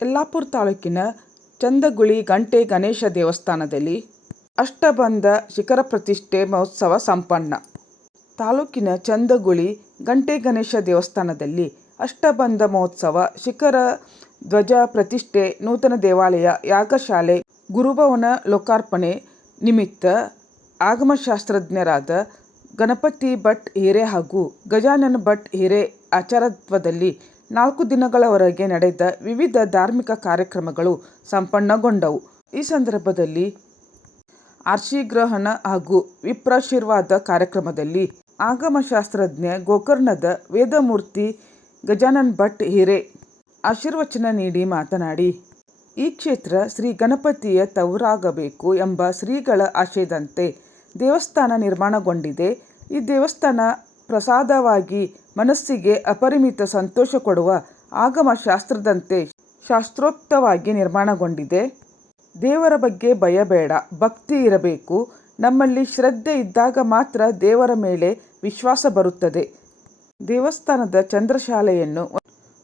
ಯಲ್ಲಾಪುರ ತಾಲೂಕಿನ ಚಂದಗುಳಿ ಗಂಟೆ ಗಣೇಶ ದೇವಸ್ಥಾನದಲ್ಲಿ ಅಷ್ಟಬಂಧ ಶಿಖರ ಪ್ರತಿಷ್ಠೆ ಮಹೋತ್ಸವ ಸಂಪನ್ನ. ತಾಲೂಕಿನ ಚಂದಗುಳಿ ಗಂಟೆ ಗಣೇಶ ದೇವಸ್ಥಾನದಲ್ಲಿ ಅಷ್ಟಬಂಧ ಮಹೋತ್ಸವ, ಶಿಖರ ಧ್ವಜ ಪ್ರತಿಷ್ಠೆ, ನೂತನ ದೇವಾಲಯ, ಯಾಗಶಾಲೆ, ಗುರುಭವನ ಲೋಕಾರ್ಪಣೆ ನಿಮಿತ್ತ ಆಗಮಶಾಸ್ತ್ರಜ್ಞರಾದ ಗಣಪತಿ ಭಟ್ ಹಿರೆ ಹಾಗೂ ಗಜಾನನ ಭಟ್ ಹಿರೆ ಆಚಾರತ್ವದಲ್ಲಿ 4 ದಿನಗಳವರೆಗೆ ನಡೆದ ವಿವಿಧ ಧಾರ್ಮಿಕ ಕಾರ್ಯಕ್ರಮಗಳು ಸಂಪನ್ನಗೊಂಡವು. ಈ ಸಂದರ್ಭದಲ್ಲಿ ಆಶೀರ್ಗ್ರಹಣ ಹಾಗೂ ವಿಪ್ರಾಶೀರ್ವಾದ ಕಾರ್ಯಕ್ರಮದಲ್ಲಿ ಆಗಮಶಾಸ್ತ್ರಜ್ಞ ಗೋಕರ್ಣದ ವೇದಮೂರ್ತಿ ಗಜಾನನ ಭಟ್ ಹಿರೆ ಆಶೀರ್ವಚನ ನೀಡಿ ಮಾತನಾಡಿ, ಈ ಕ್ಷೇತ್ರ ಶ್ರೀ ಗಣಪತಿಯ ತವರಾಗಬೇಕು ಎಂಬ ಶ್ರೀಗಳ ಆಶಯದಂತೆ ದೇವಸ್ಥಾನ ನಿರ್ಮಾಣಗೊಂಡಿದೆ. ಈ ದೇವಸ್ಥಾನ ಪ್ರಸಾದವಾಗಿ ಮನಸ್ಸಿಗೆ ಅಪರಿಮಿತ ಸಂತೋಷ ಕೊಡುವ ಆಗಮ ಶಾಸ್ತ್ರದಂತೆ ಶಾಸ್ತ್ರೋಕ್ತವಾಗಿ ನಿರ್ಮಾಣಗೊಂಡಿದೆ. ದೇವರ ಬಗ್ಗೆ ಭಯ ಬೇಡ, ಭಕ್ತಿ ಇರಬೇಕು. ನಮ್ಮಲ್ಲಿ ಶ್ರದ್ಧೆ ಇದ್ದಾಗ ಮಾತ್ರ ದೇವರ ಮೇಲೆ ವಿಶ್ವಾಸ ಬರುತ್ತದೆ. ದೇವಸ್ಥಾನದ ಚಂದ್ರಶಾಲೆಯನ್ನು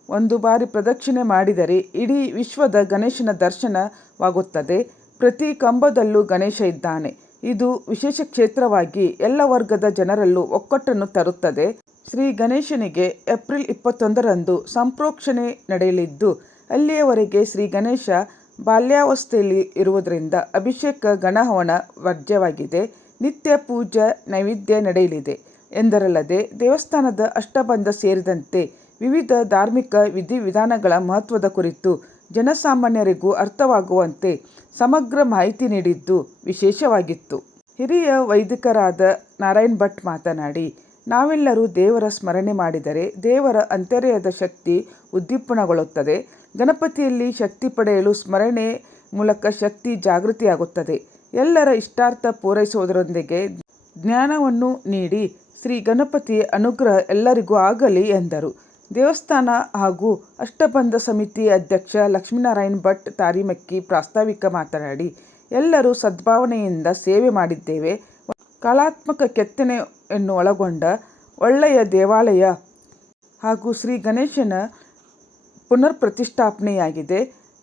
ಒಂದು ಬಾರಿ ಪ್ರದಕ್ಷಿಣೆ ಮಾಡಿದರೆ ಇಡೀ ವಿಶ್ವದ ಗಣೇಶನ ದರ್ಶನವಾಗುತ್ತದೆ. ಪ್ರತಿ ಕಂಬದಲ್ಲೂ ಗಣೇಶ ಇದ್ದಾನೆ. ಇದು ವಿಶೇಷ ಕ್ಷೇತ್ರವಾಗಿ ಎಲ್ಲ ವರ್ಗದ ಜನರಲ್ಲೂ ಒಕ್ಕಟ್ಟನ್ನು ತರುತ್ತದೆ. ಶ್ರೀ ಗಣೇಶನಿಗೆ ಏಪ್ರಿಲ್ 21ರಂದು ಸಂಪ್ರೋಕ್ಷಣೆ ನಡೆಯಲಿದ್ದು, ಅಲ್ಲಿಯವರೆಗೆ ಶ್ರೀ ಗಣೇಶ ಬಾಲ್ಯಾವಸ್ಥೆಯಲ್ಲಿ ಇರುವುದರಿಂದ ಅಭಿಷೇಕ ಗಣಹವನ ವರ್ಜ್ಯವಾಗಿದೆ. ನಿತ್ಯ ಪೂಜಾ ನೈವೇದ್ಯ ನಡೆಯಲಿದೆ ಎಂದರಲ್ಲದೆ ದೇವಸ್ಥಾನದ ಅಷ್ಟಬಂಧ ಸೇರಿದಂತೆ ವಿವಿಧ ಧಾರ್ಮಿಕ ವಿಧಿವಿಧಾನಗಳ ಮಹತ್ವದ ಕುರಿತು ಜನಸಾಮಾನ್ಯರಿಗೂ ಅರ್ಥವಾಗುವಂತೆ ಸಮಗ್ರ ಮಾಹಿತಿ ನೀಡಿದ್ದು ವಿಶೇಷವಾಗಿತ್ತು. ಹಿರಿಯ ವೈದಿಕರಾದ ನಾರಾಯಣ ಭಟ್ ಮಾತನಾಡಿ, ನಾವೆಲ್ಲರೂ ದೇವರ ಸ್ಮರಣೆ ಮಾಡಿದರೆ ದೇವರ ಅಂತರ್ಯದ ಶಕ್ತಿ ಉದ್ದೀಪನಗೊಳ್ಳುತ್ತದೆ. ಗಣಪತಿಯಲ್ಲಿ ಶಕ್ತಿ ಪಡೆಯಲು ಸ್ಮರಣೆ ಮೂಲಕ ಶಕ್ತಿ ಜಾಗೃತಿಯಾಗುತ್ತದೆ. ಎಲ್ಲರ ಇಷ್ಟಾರ್ಥ ಪೂರೈಸುವುದರೊಂದಿಗೆ ಜ್ಞಾನವನ್ನು ನೀಡಿ ಶ್ರೀ ಗಣಪತಿಯ ಅನುಗ್ರಹ ಎಲ್ಲರಿಗೂ ಆಗಲಿ ಎಂದರು. ದೇವಸ್ಥಾನ ಹಾಗೂ ಅಷ್ಟಬಂಧ ಸಮಿತಿ ಅಧ್ಯಕ್ಷ ಲಕ್ಷ್ಮೀನಾರಾಯಣ ಭಟ್ ತಾರಿಮಕ್ಕಿ ಪ್ರಾಸ್ತಾವಿಕ ಮಾತನಾಡಿ, ಎಲ್ಲರೂ ಸದ್ಭಾವನೆಯಿಂದ ಸೇವೆ ಮಾಡಿದ್ದೇವೆ. ಕಲಾತ್ಮಕ ಕೆತ್ತನೆಯನ್ನು ಒಳಗೊಂಡ ಒಳ್ಳೆಯ ದೇವಾಲಯ ಹಾಗೂ ಶ್ರೀ ಗಣೇಶನ ಪುನರ್ ಪ್ರತಿಷ್ಠಾಪನೆಯಾಗಿದೆ.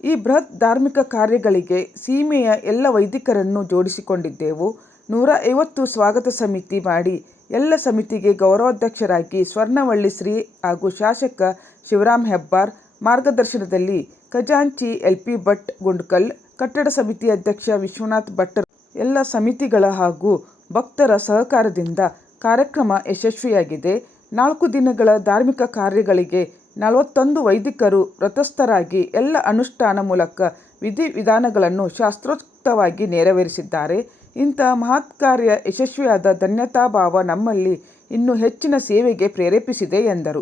ಈ ಬೃಹತ್ ಧಾರ್ಮಿಕ ಕಾರ್ಯಗಳಿಗೆ ಸೀಮೆಯ ಎಲ್ಲ ವೈದಿಕರನ್ನು ಜೋಡಿಸಿಕೊಂಡಿದ್ದೆವು. 150 ಸ್ವಾಗತ ಸಮಿತಿ ಮಾಡಿ ಎಲ್ಲ ಸಮಿತಿಗೆ ಗೌರವಾಧ್ಯಕ್ಷರಾಗಿ ಸ್ವರ್ಣವಳ್ಳಿ ಶ್ರೀ ಹಾಗೂ ಶಾಸಕ ಶಿವರಾಮ್ ಹೆಬ್ಬಾರ್ ಮಾರ್ಗದರ್ಶನದಲ್ಲಿ ಖಜಾಂಚಿ LP ಭಟ್ ಗುಂಡ್ಕಲ್, ಕಟ್ಟಡ ಸಮಿತಿ ಅಧ್ಯಕ್ಷ ವಿಶ್ವನಾಥ್ ಭಟ್ ಎಲ್ಲ ಸಮಿತಿಗಳ ಹಾಗೂ ಭಕ್ತರ ಸಹಕಾರದಿಂದ ಕಾರ್ಯಕ್ರಮ ಯಶಸ್ವಿಯಾಗಿದೆ. 4 ದಿನಗಳ ಧಾರ್ಮಿಕ ಕಾರ್ಯಗಳಿಗೆ 41 ವೈದಿಕರು ವ್ರತಸ್ಥರಾಗಿ ಎಲ್ಲ ಅನುಷ್ಠಾನ ಮೂಲಕ ವಿಧಿವಿಧಾನಗಳನ್ನು ಶಾಸ್ತ್ರೋಕ್ತವಾಗಿ ನೆರವೇರಿಸಿದ್ದಾರೆ. ಇಂತಹ ಮಹತ್ ಕಾರ್ಯ ಯಶಸ್ವಿಯಾದ ಧನ್ಯತಾಭಾವ ನಮ್ಮಲ್ಲಿ ಇನ್ನೂ ಹೆಚ್ಚಿನ ಸೇವೆಗೆ ಪ್ರೇರೇಪಿಸಿದೆ ಎಂದರು.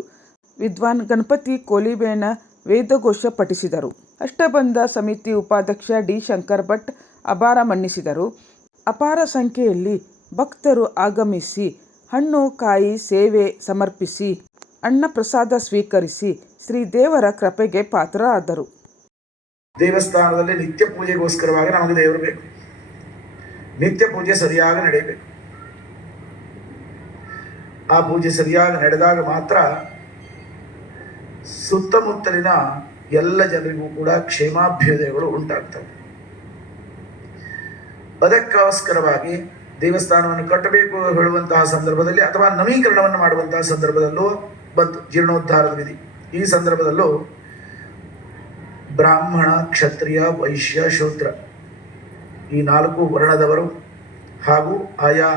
ವಿದ್ವಾನ್ ಗಣಪತಿ ಕೋಲಿಬೇನ ವೇದಘೋಷ ಪಠಿಸಿದರು. ಅಷ್ಟಬಂಧ ಸಮಿತಿ ಉಪಾಧ್ಯಕ್ಷ ಡಿ. ಶಂಕರ್ ಭಟ್ ಆಭಾರ ಮನ್ನಿಸಿದರು. ಅಪಾರ ಸಂಖ್ಯೆಯಲ್ಲಿ ಭಕ್ತರು ಆಗಮಿಸಿ ಹಣ್ಣು ಕಾಯಿ ಸೇವೆ ಸಮರ್ಪಿಸಿ ಅನ್ನ ಪ್ರಸಾದ ಸ್ವೀಕರಿಸಿ ಶ್ರೀದೇವರ ಕೃಪೆಗೆ ಪಾತ್ರರಾದರು. ದೇವಸ್ಥಾನದಲ್ಲಿ ನಿತ್ಯ ಪೂಜೆಗೋಸ್ಕರವಾಗಿ ನಮಗೆ ದೇವರು ಬೇಕು. ನಿತ್ಯ ಪೂಜೆ ಸರಿಯಾಗಿ ನಡೆಯಬೇಕು. ಆ ಪೂಜೆ ಸರಿಯಾಗಿ ನಡೆದಾಗ ಮಾತ್ರ ಸುತ್ತಮುತ್ತಲಿನ ಎಲ್ಲ ಜನರಿಗೂ ಕೂಡ ಕ್ಷೇಮಾಭ್ಯುದಯಗಳು ಉಂಟಾಗ್ತವೆ. ಅದಕ್ಕೋಸ್ಕರವಾಗಿ ದೇವಸ್ಥಾನವನ್ನು ಕಟ್ಟಬೇಕು ಹೇಳುವಂತಹ ಸಂದರ್ಭದಲ್ಲಿ ಅಥವಾ ನವೀಕರಣವನ್ನು ಮಾಡುವಂತಹ ಸಂದರ್ಭದಲ್ಲೂ ಬಂತು ಜೀರ್ಣೋದ್ಧಾರದ ವಿಧಿ. ಈ ಸಂದರ್ಭದಲ್ಲೂ ಬ್ರಾಹ್ಮಣ, ಕ್ಷತ್ರಿಯ, ವೈಶ್ಯ, ಶೂದ್ರ ಈ 4 ವರ್ಣದವರು ಹಾಗೂ ಆಯಾ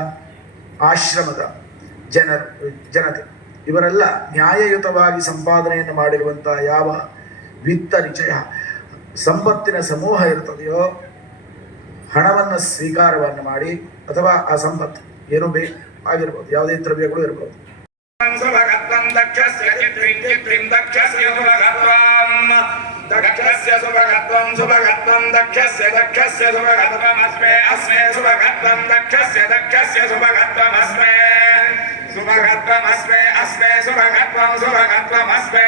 ಆಶ್ರಮದ ಜನತೆ ಇವರೆಲ್ಲ ನ್ಯಾಯಯುತವಾಗಿ ಸಂಪಾದನೆಯನ್ನು ಮಾಡಿರುವಂತಹ ಯಾವ ವಿತ್ತ ನಿಚಯ ಸಂಪತ್ತಿನ ಸಮೂಹ ಇರ್ತದೆಯೋ ಹಣವನ್ನು ಸ್ವೀಕಾರವನ್ನು ಮಾಡಿ ಅಥವಾ ಆ ಸಂಪತ್ತು ಏನೋ ಆಗಿರ್ಬೋದು, ಯಾವುದೇ ದ್ರವ್ಯಗಳು ಇರ್ಬೋದು. दक्षस्य सुभगत्वं सुभगत्वं दक्षस्य दक्षस्य सुभगत्वं अस्मे अस्मे सुभगत्वं दक्षस्य सुभगत्वं अस्मे सुभगत्वं अस्मे अस्मे सुभगत्वं सुभगत्वं अस्मे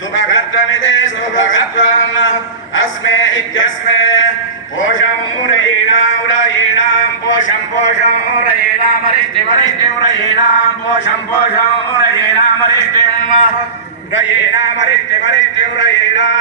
सुभगत्वमिदे सुभगत्वं अस्मे इत्यस्मे पोषं उरयीणां उरयीणां पोषं पोषं उरयीणां मरिष्टिमरिष्टिं उरयीणां पोषं पोषं उरयीणां मरिष्टिं रयेणामरिष्टिमरिष्टिं रयेणां